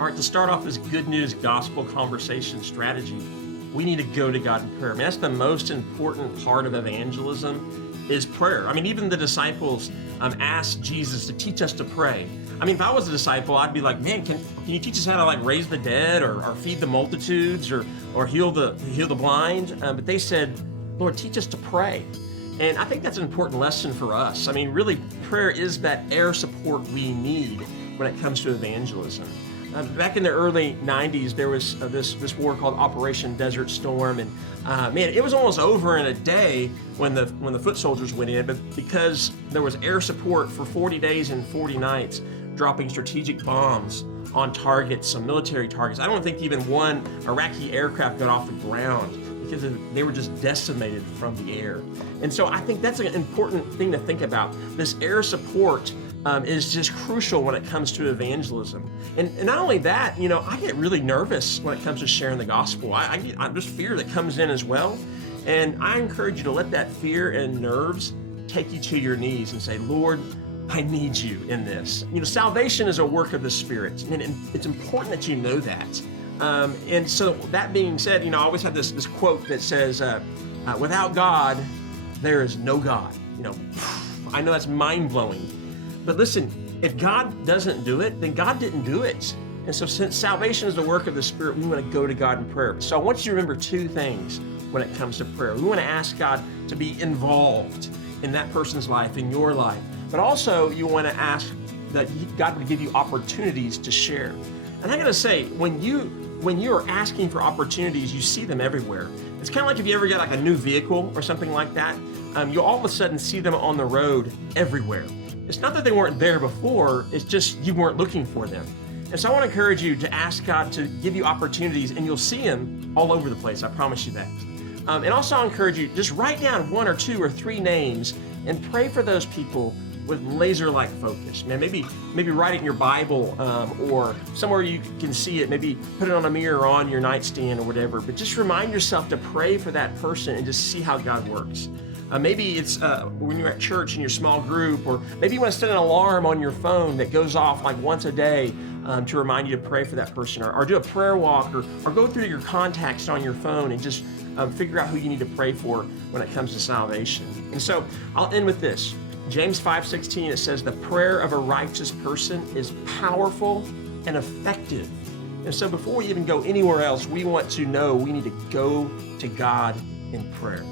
All right, to start off this good news gospel conversation strategy, we need to go to God in prayer. I mean, that's the most important part of evangelism is prayer. I mean, even the disciples asked Jesus to teach us to pray. I mean, if I was a disciple, I'd be like, man, can you teach us how to like raise the dead or feed the multitudes or heal the blind? But they said, Lord, teach us to pray. And I think that's an important lesson for us. I mean, really, prayer is that air support we need when it comes to evangelism. Back in the early 90s, there was this war called Operation Desert Storm, and man, it was almost over in a day when the foot soldiers went in, but because there was air support for 40 days and 40 nights, dropping strategic bombs on targets, some military targets. I don't think even one Iraqi aircraft got off the ground because they were just decimated from the air. And so I think that's an important thing to think about. This air support is just crucial when it comes to evangelism. And not only that, you know, I get really nervous when it comes to sharing the gospel. I'm just fear that comes in as well. And I encourage you to let that fear and nerves take you to your knees and say, Lord, I need you in this. You know, salvation is a work of the Spirit, and it's important that you know that. And so that being said, you know, I always have this quote that says, without God, there is no God. You know, I know that's mind-blowing. But listen, if God doesn't do it, then God didn't do it. And so since salvation is the work of the Spirit, we want to go to God in prayer. So I want you to remember two things when it comes to prayer. We want to ask God to be involved in that person's life, in your life. But also you want to ask that God would give you opportunities to share. And I got to say, when you are asking for opportunities, you see them everywhere. It's kind of like if you ever get like a new vehicle or something like that, you all of a sudden see them on the road everywhere. It's not that they weren't there before, it's just you weren't looking for them. And so I want to encourage you to ask God to give you opportunities, and you'll see them all over the place, I promise you that. And also I encourage you, just write down 1 or 2 or 3 names and pray for those people with laser-like focus. Man, maybe write it in your Bible or somewhere you can see it. Maybe put it on a mirror or on your nightstand or whatever. But just remind yourself to pray for that person and just see how God works. Maybe it's when you're at church in your small group, or maybe you want to set an alarm on your phone that goes off like once a day to remind you to pray for that person, or do a prayer walk, or go through your contacts on your phone and just figure out who you need to pray for when it comes to salvation. And so I'll end with this. James 5:16, it says, the prayer of a righteous person is powerful and effective. And so before we even go anywhere else, we want to know we need to go to God in prayer.